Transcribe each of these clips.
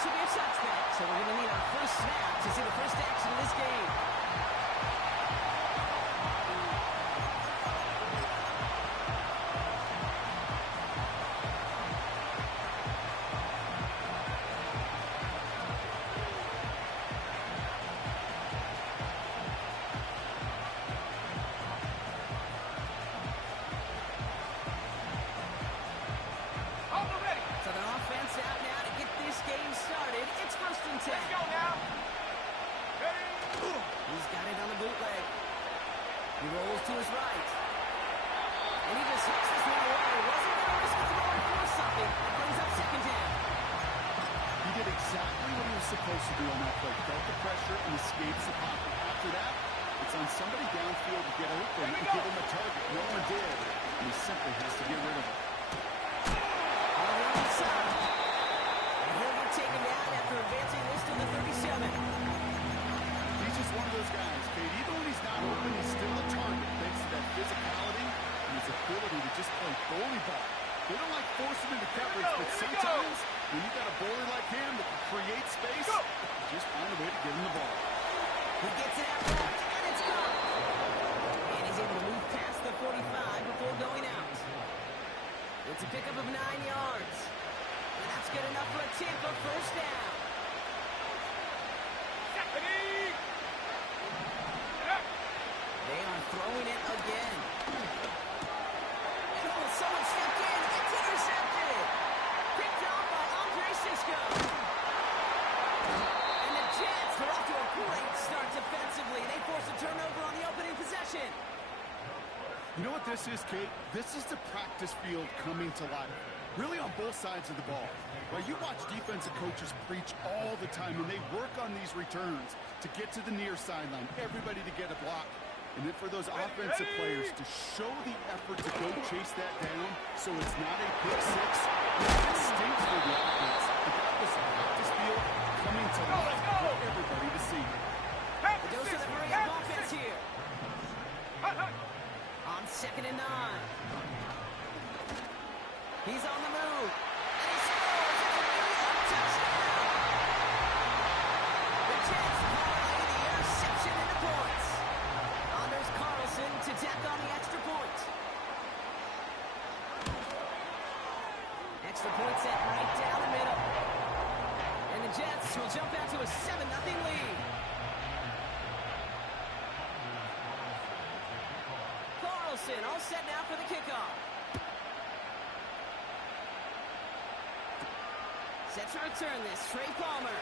this will be a touchback. So we're going to need our first snap to see the first action of this game. He rolls to his right. And he just hits this one away. Wasn't going to risk a throw and force something. That brings up second down. He did exactly what he was supposed to do on that play. Felt the pressure and escapes the pocket. After that, it's on somebody downfield to get open and give him a target. No one did. And he simply has to get rid of it. On the outside. And he'll get taken down after advancing this to the 37. He's just one of those guys, Kate. Even when he's not open, he's still a target thanks to that physicality and his ability to just play goalie ball. They don't like forcing him into coverage, but sometimes when you got a bowler like him that can create space, you just find a way to get him the ball. He gets it out left, and it's gone. And he's able to move past the 45 before going out. It's a pickup of 9 yards. And that's good enough for a Tampa first down. They are throwing it again. And oh, someone stepped in. It's intercepted. Picked off by Andre Cisco. And the Jets are off to a great start defensively. They force a turnover on the opening possession. You know what this is, Kate? This is the practice field coming to life. Really on both sides of the ball. Right, you watch defensive coaches preach all the time, and they work on these returns to get to the near sideline, everybody to get a block. And then for those offensive players to show the effort to go chase that down so it's not a pick six, it stinks for the offense. But that was the practice field coming to life for everybody to see. It goes to the hurry-up offense here. On 2nd and 9. He's on the move. And he scores. It's a New York touchdown. The Jets parlay the interception into points. Anders Carlson to tack on the extra point. Extra point set right down the middle. And the Jets will jump out to a 7-0 lead. Carlson all set now for the kickoff. Set to return this, Trey Palmer.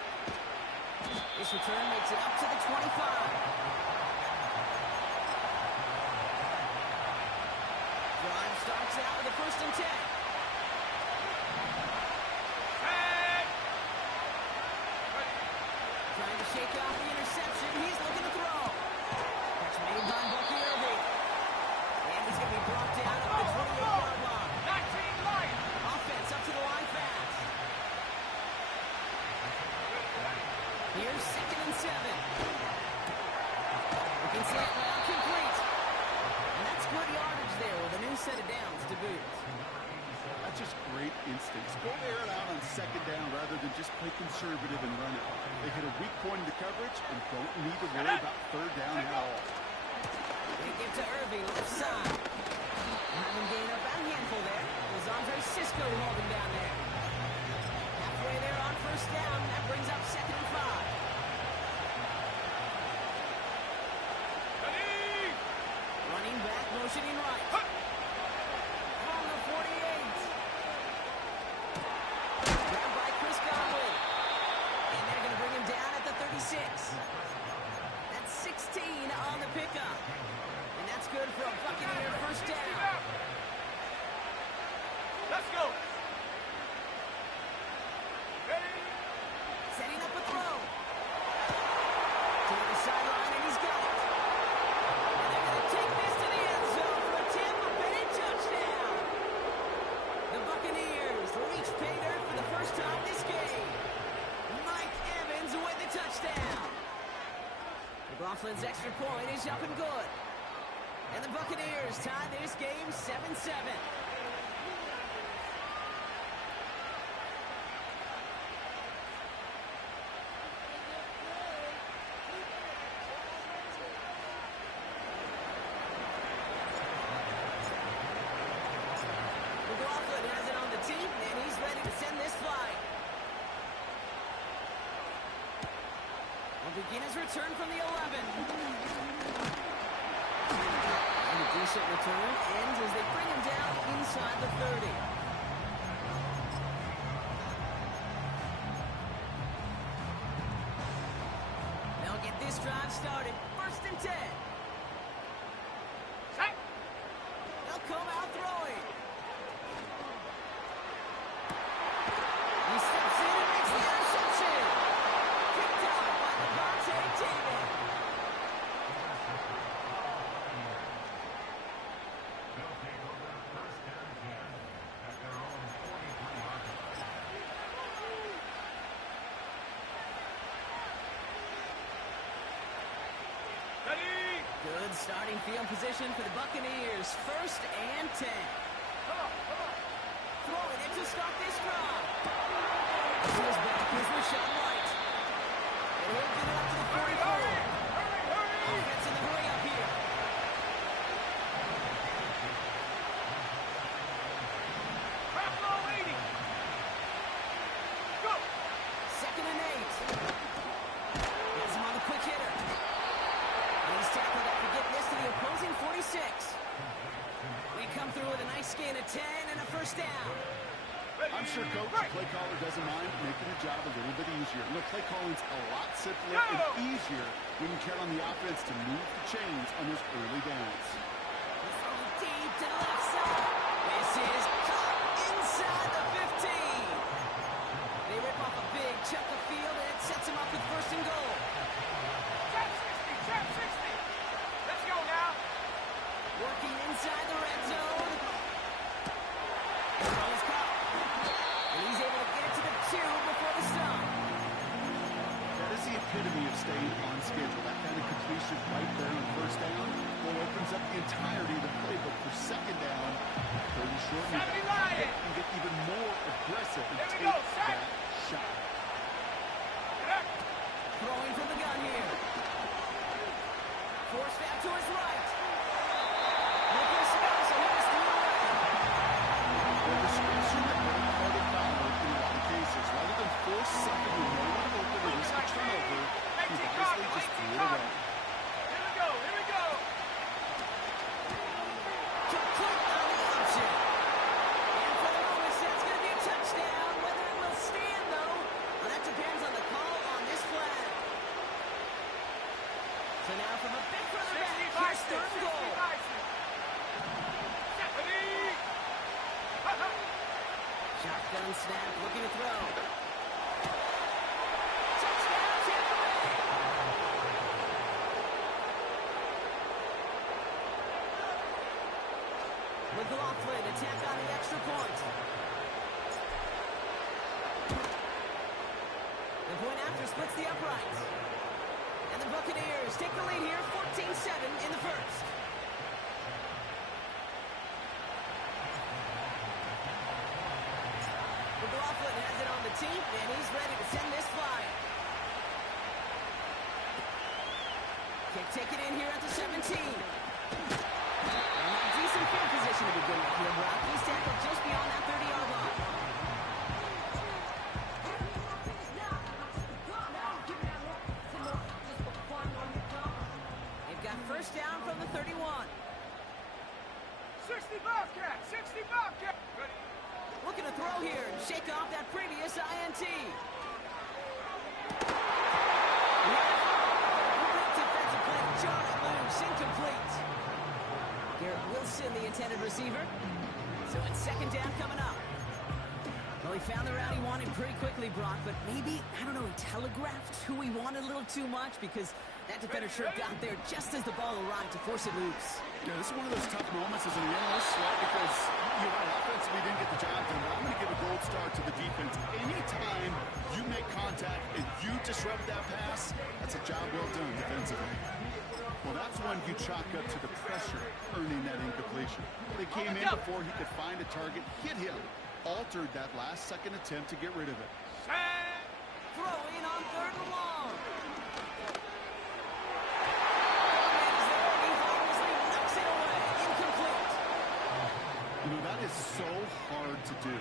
This return makes it up to the 25. Drive starts out with a 1st and 10. Trying to shake off the interception. He's looking to throw. Catch made by Bucky Irving. And he's going to be brought down at the 28-yard line. 19 line. Offense up to the line fast. Here's 2nd and 7. Looking slant route complete. And that's good yardage there with a new set of downs to boot. That's just great instincts. Go air it out on 2nd down rather than just play conservative and run it. They hit a weak point in the coverage and don't need to worry about 3rd down at all. They give to Irving, left side. Having gained up a handful there. Was Andre Cisco holding down there. Halfway there on 1st down. That brings up 2nd and 5. Running back, motioning right. From the 48. Grabbed by Chris Godwin. And they're going to bring him down at the 36. That's 16 on the pickup. And that's good for a Buccaneer 1st down. Let's go. Setting up a throw. To the sideline, and he's got it. And they're going to take this to the end zone for a Tampa Bay touchdown. The Buccaneers reach pay dirt for the first time this game. Mike Evans with the touchdown. McLaughlin's extra point is up and good. And the Buccaneers tie this game 7-7. making his return from the 11. And a decent return ends as they bring him down inside the 30. They'll get this drive started. 1st and 10. They'll come out throwing. He steps in and makes the interception. Picked off by Devontae Davis. Good starting field position for the Buccaneers. 1st and 10. Throwing it to start this drive. Goes back. Here's Rashawn White. And he'll get it up to the 44. Offense in the hurry up here. Go. 2nd and 8. Gets him on the quick hitter. And he's tackled after getting this to the opposing 46. They come through with a nice gain of 10 and a 1st down. I'm sure Coach, the play caller, doesn't mind making the job a little bit easier. Look, play calling's a lot simpler and easier when you count on the offense to move the chains on those early downs. He's throwing deep to the left side. This is caught inside the 15. They rip off a big chunk of field, and it sets him up with 1st and goal. Trap 60. Let's go now. Working inside the red zone. Throw is caught. And he's able to get it to the 2 before the stop. That is the epitome of staying on schedule. That kind of completion right there on 1st down opens up the entirety of the playbook for 2nd down. 30 short. And get even more aggressive and take that shot. Throwing from the gun here. Forced out to his right. Nicholas Garza hits the right. The discretion that would have called a foul in a lot of cases. Rather than force something with no one open to risk a turnover, he wisely just threw it away. Here we go. Complete on the option. And for the moment, that's going to be a touchdown. Whether it will stand, though, well, that depends on the call on this flag. So now from a bit further back, here's 3rd and goal. Shotgun snap, looking to throw. Touchdown, Tampa Bay. McLaughlin attack on the extra point. The point after splits the uprights. And the Buccaneers take the lead here, 14-7 in the 1st. McLaughlin has it on the team, and he's ready to send this flying. Can't take it in here at the 17. And a decent field position to begin with here, Brock. He's tackled just beyond that 30-yard line. They've got 1st down from the 31. 60 Bobcat. Ready. Looking to throw here and shake off that previous INT. Great defensive play. Jar it loose. Incomplete. Garrett Wilson, the intended receiver. So it's 2nd down coming up. Well, he found the route he wanted pretty quickly, Brock, but maybe, I don't know, he telegraphed who he wanted a little too much because that defender sure got there just as the ball arrived to force it loose. Yeah, this is one of those tough moments as an analyst, right? Because you know, offensively didn't get the job done, but I'm going to give a gold star to the defense. Anytime you make contact and you disrupt that pass, that's a job well done defensively. Well, that's one you chalk up to the pressure earning that incompletion. They came in before he could find a target, hit him, altered that last-second attempt to get rid of it. Throwing on 3rd and long. You know, that is so hard to do.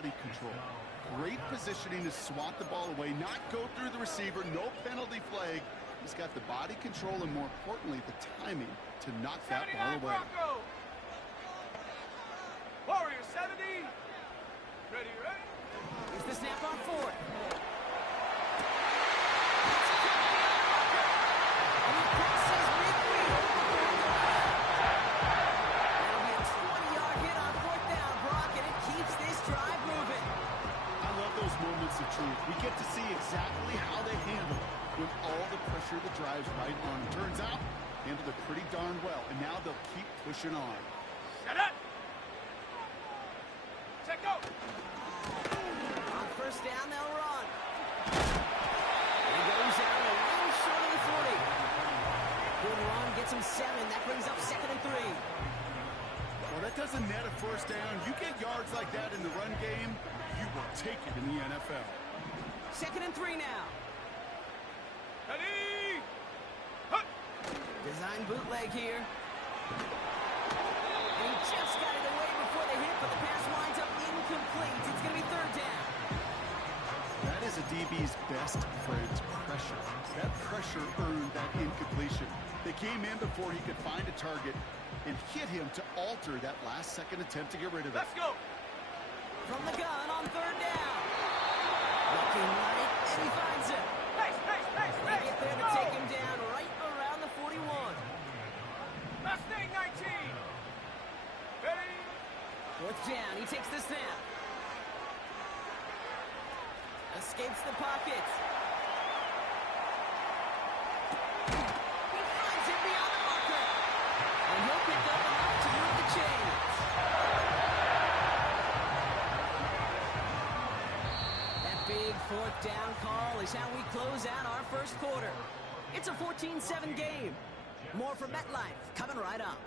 body control. Great positioning to swat the ball away, not go through the receiver, no penalty flag. He's got the body control and, more importantly, the timing to knock that ball away. Bronco. Warrior 70. Ready, ready. Here's the snap on fourth. And he crosses midfield. That'll be a 20-yard hit on fourth down, Brock, and it keeps this drive moving. I love those moments of truth. We get to see exactly how they handle it when all the pressure that drives right on them. Turns out, handled it pretty darn well, and now they'll keep pushing on. Set up. Set go. On first down, they'll run. He goes out a little short of the 40. Good run, gets him 7. That brings up 2nd and 3. Well, that doesn't net a first down. You get yards like that in the run game, you will take it in the NFL. 2nd and 3 now. Ready. Hup. Design bootleg here. And he just got it away before the hit, but the pass winds up incomplete. It's going to be 3rd down. That is a DB's best friend, pressure. That pressure earned that incompletion. They came in before he could find a target and hit him to alter that last-second attempt to get rid of it. Let's go. From the gun on 3rd down. Looking right, and he finds it. Nice, nice, nice, They nice. get there to take him down right around the 41. Mustang 19. Ready. 4th down, he takes the snap. Escapes the pockets. He finds it beyond the marker. And he'll pick up enough to move the chains. That big 4th down call is how we close out our first quarter. It's a 14-7 game. More from MetLife coming right up.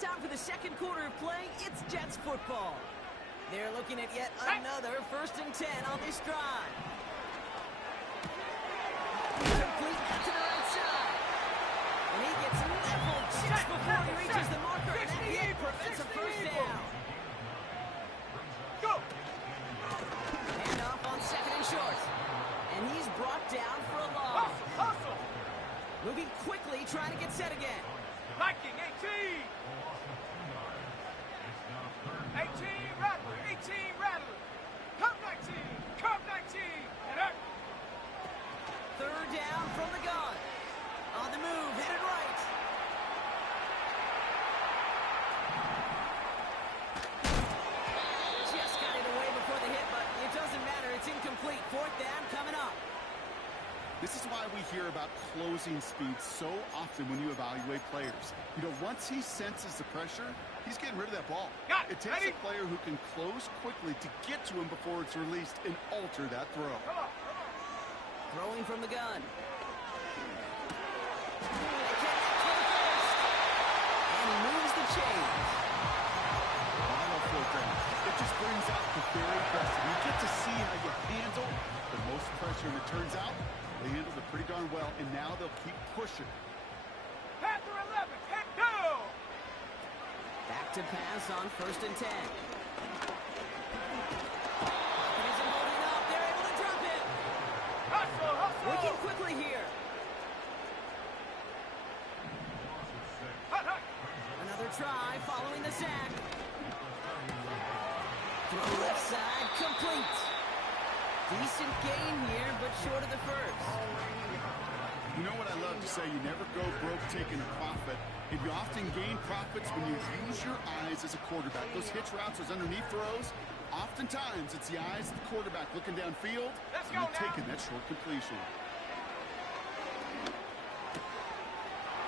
Time for the second quarter of play. It's Jets football. They're looking at yet another 1st and 10 on this drive. Complete out to the right side. And he gets leveled just before he reaches the marker. And that hit prevents a first down. Go. Hand off on 2nd and short. And he's brought down for a loss. Hustle, hustle. Moving quickly, trying to get set again. Viking 18. 18 Rattler, 18 Rattler. Come 19, come 19. And up. 3rd down from the gun. On the move, hit it right. Just got it away before the hit, but it doesn't matter. It's incomplete. 4th down coming up. This is why we hear about closing speed so often when you evaluate players. You know, once he senses the pressure, he's getting rid of that ball. Got it. It takes Ready? a player who can close quickly to get to him before it's released and alter that throw. Come on, come on. Throwing from the gun. They get that to the first. And he moves the chains. Final 4th down. It just brings out the very best. You get to see how you handle the most pressure, and it turns out they handled it pretty darn well, and now they'll keep pushing. Panther 11, head go. Back to pass on 1st and 10. Pocket isn't holding up. They're able to drop it. Hustle, hustle. Working quickly here. Hut, hut. Another try following the sack. Throw left side, complete. Decent gain here, but short of the first. You know what I love to say? You never go broke taking a profit. And you often gain profits when you use your eyes as a quarterback. Those hitch routes, those underneath throws, oftentimes it's the eyes of the quarterback looking downfield. Let's and go you're now. taking that short completion.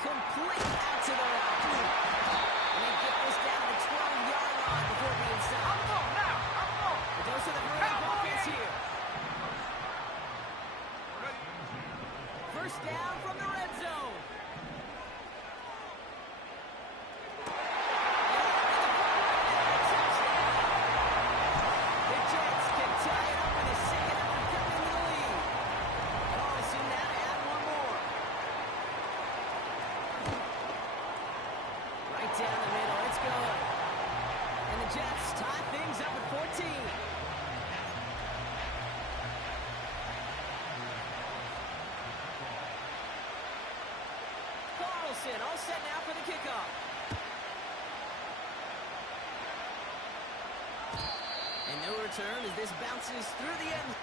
Complete out to the right. And they get this down to the 12-yard line before being I'm stopped. on now. I'm on. A dose of the Bruins Cowboys! offense here. Ready. First down from the red zone. Jets tie things up at 14. Carlson all set now for the kickoff. And no return as this bounces through the end.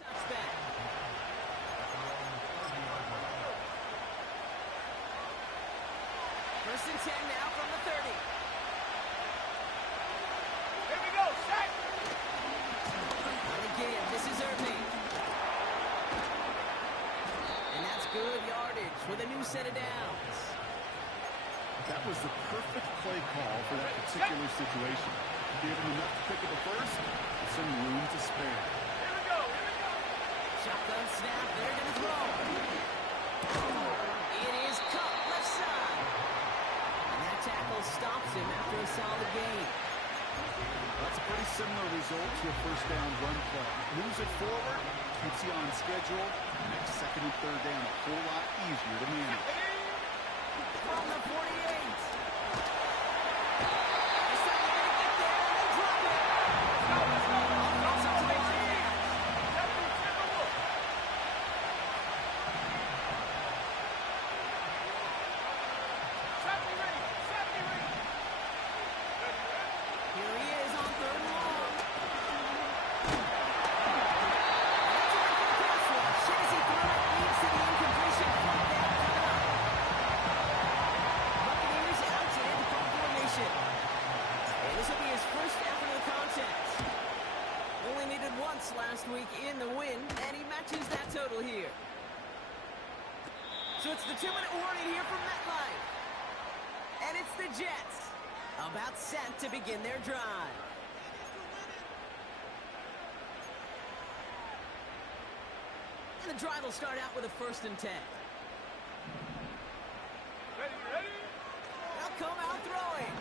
Touchback. First and 10 now from the 30. Here we go, set. Not again, this is Irving. And that's good yardage with a new set of downs. That was the perfect play call for that particular situation. Gave him enough to pick up a first with some room to spare. Here we go, here we go. Shotgun snap, they're going to throw. It is cut left side. And that tackle stops him after a solid gain. That's a pretty similar result to a first down run play. Moves it forward, keeps you on schedule, makes second and third down a whole lot easier to manage. From the 48. This time they're going to get there and they drop it. Offensive touchdown. Here he is on third and long. That's a good pass rush. As he threw it, leads to the incompletion. Fourth down coming up. Buccaneers out to end punt formation. And this will be his first effort of the contest. Only needed once last week in the win, and he matches that total here. So it's the 2-minute warning here from MetLife. And it's the Jets about set to begin their drive. And the drive will start out with a first and 10. Ready, ready? They'll come out throwing.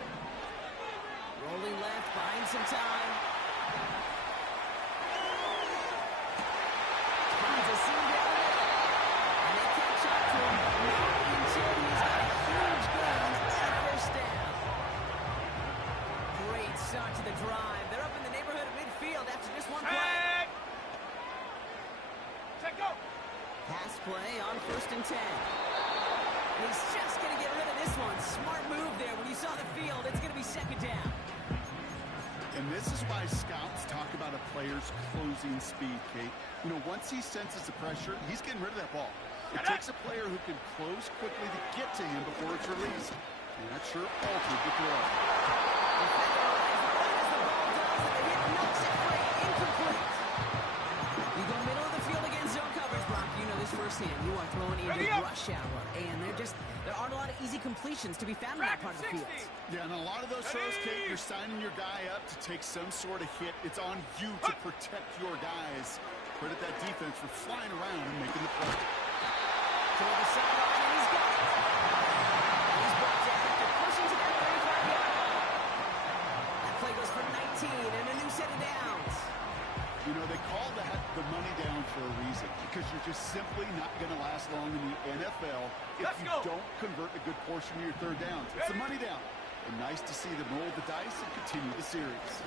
Rolling left, buying some time. Finds a seam down the middle. And they catch up to him. Not until he's got a huge gain and a first down. Great start to the drive. They're up in the neighborhood of midfield after just one play. Tag. Set, go. Pass play on first and 10. And he's just going to get rid of this one. Smart move there. When you saw the field, it's going to be second down. And this is why scouts talk about a player's closing speed, Kate. You know, once he senses the pressure, he's getting rid of that ball. It takes a player who can close quickly to get to him before it's released. And that sure altered the throw. You go middle of the field against zone coverage, Brock. You know this firsthand. You are throwing into rush hour, and there aren't a lot of easy completions to be found in that part of the field. Yeah, and a lot of those throws, Kate, you're signing your guy up to take some sort of hit. It's on you to protect your guys. Credit that defense for flying around and making the play. To the sideline, and he's got it. He's brought down after pushing to that 35-yard line. That play goes for 19 and a new set of downs. You know, they call that the money down for a reason, because you're just simply not going to last long in the NFL if you don't convert a good portion of your third downs. It's the money down. And nice to see them roll the dice and continue the series. This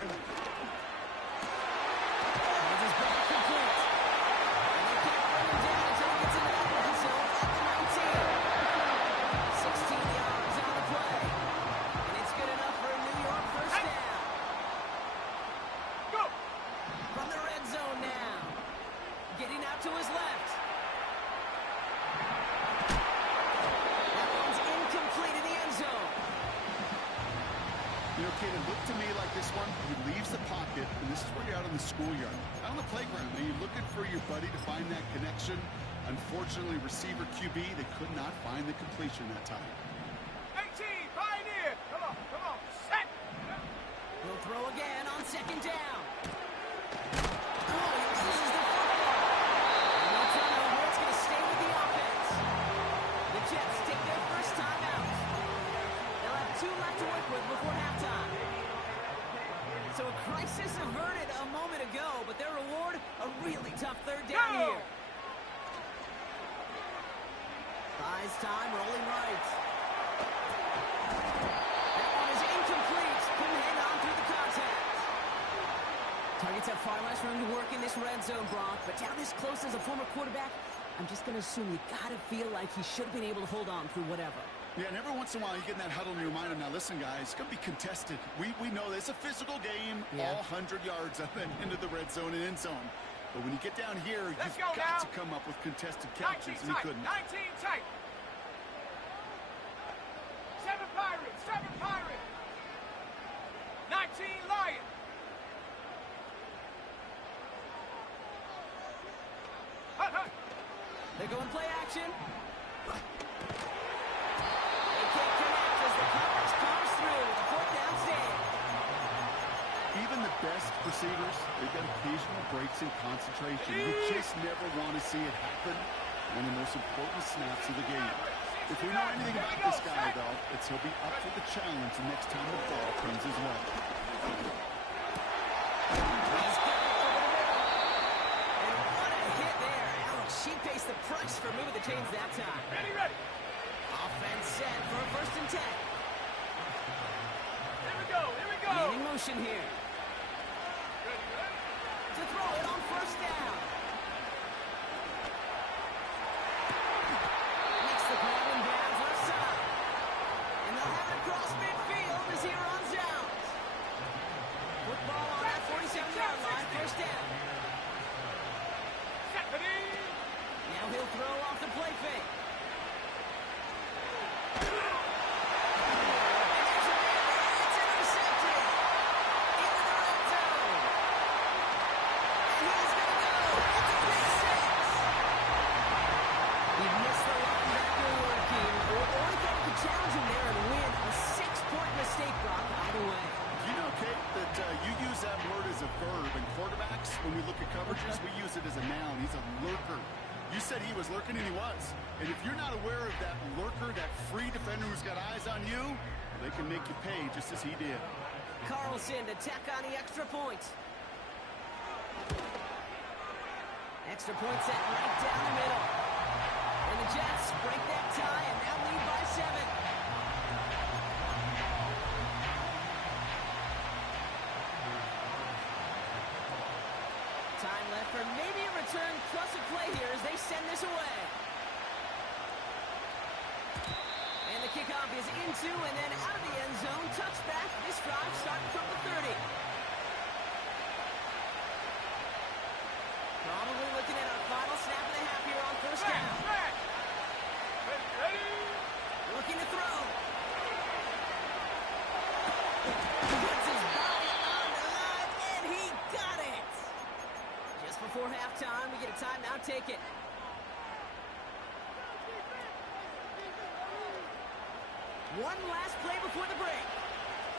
is back complete. And they can't bring him down until he gets into that end zone at the 19. 16 yards on the play. And it's good enough for a New York first down. Go. From the red zone now. Getting out to his left. That one's incomplete in the end zone. You know, Kate, it looked to me like this one, he leaves the pocket, and this is where you're out in the schoolyard. Out on the playground, and you're looking for your buddy to find that connection. Unfortunately, receiver QB, they could not find the completion that time. 18, Pioneer. Come on, set. He'll throw again on second down. Oh, he loses the football. And no turnover, it's going to stay with the offense. The Jets take their first time out. They'll have 2 left to work with before halftime. So a crisis averted a moment ago, but Buys time, rolling right. That one is incomplete. Couldn't hang on through the contact. Targets have far less room to work in this red zone, Brock. But down this close as a former quarterback, I'm just going to assume you got to feel like he should have been able to hold on through whatever. Yeah, and every once in a while you get in that huddle and you remind them, now listen, guys, it's going to be contested. We know it's a physical game, all 100 yards up and into the red zone and end zone. But when you get down here, you've got to come up with contested catches, and he couldn't. 19 tight. 7 Pirates, 7 Pirates. 19 Lions. Hut, hut. They're going play action. They can't connect as the coverage comes through with a 4th down stand. Even the best receivers, they've got occasional breaks in concentration. You just never want to see it happen on the most important snaps of the game. If we know anything about this guy, though, it's he'll be up for the challenge the next time the ball comes his way. He's got it over the middle. And what a hit there. Ouch, she paced the price for moving the chains that time. Ready, ready. Offense set for a 1st and 10. Here we go, here we go. Man in motion here. Ready, ready. To throw it on 1st down. Makes the grab in bounds left side. And they'll have it across midfield as he runs out. Football on that 47-yard line, 1st down. Set, ready. Now he'll throw off the play fake. It's intercepted. Into the red zone. And he's going to go. It's a pick six. He missed the linebacker working. Or he thought he could challenge him there and win. A 6-point mistake, Brock, either way. You know, Kate, that you use that word as a verb. And quarterbacks, when we look at coverages, we use it as a noun. He's a lurker. You said he was lurking, and he was. And if you're not aware of that lurker, that free defender who's got eyes on you, they can make you pay just as he did. Carlson to tack on the extra point. Extra point set right down the middle. And the Jets break that tie and now lead by 7. Time left for maybe a return plus a play here as they send this away. And the kickoff is into and then out of the end zone. Touchback. This drive starting from the 30. Probably looking at our final snap and a half here on 1st down. Ready, ready. Looking to throw. Puts his body on the line, and he got it. Just before halftime, we get a timeout. Take it. One last play before the break.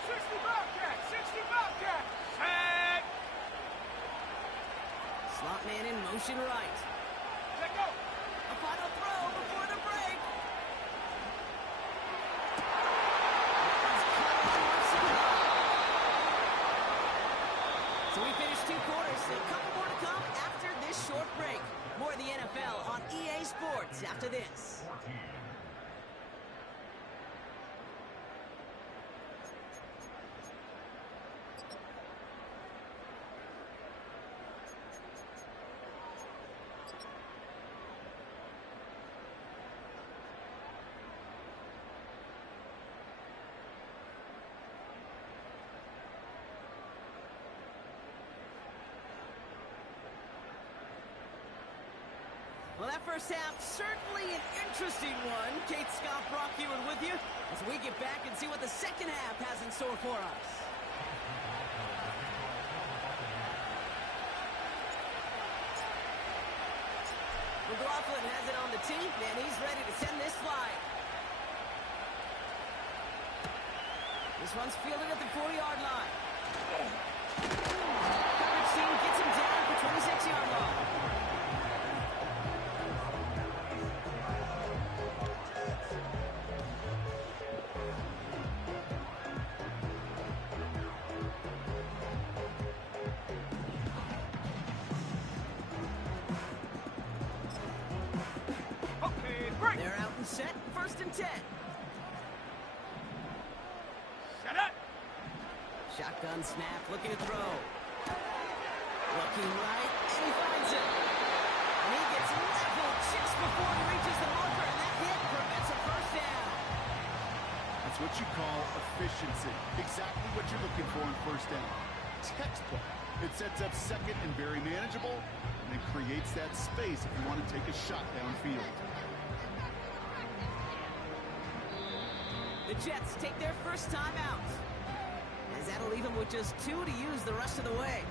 60 Bobcat, 60 Bobcat. Set. Slot man in motion right. Let go. A final throw before the break. He's cut on one side. So we finished 2 quarters. A couple more to come after this short break. More of the NFL on EA Sports after this. Well, that first half, certainly an interesting one. Kate Scott, Brock Hewitt with you as we get back and see what the second half has in store for us. McLaughlin has it on the tee, and he's ready to send this flying. This one's fielded at the 40-yard line. Coverage team gets him down at the 26-yard line. Okay, break. Strike! They're out and set, 1st and 10. Set up! Shotgun snap, looking to throw. Looking right, and he finds it. And he gets leveled just before he reaches the marker, and that hit prevents a 1st down. That's what you call efficiency. Exactly what you're looking for in 1st down. Textbook. It sets up 2nd and very manageable, and it creates that space if you want to take a shot downfield. The Jets take their 1st time out, as that'll leave them with just 2 to use the rest of the way.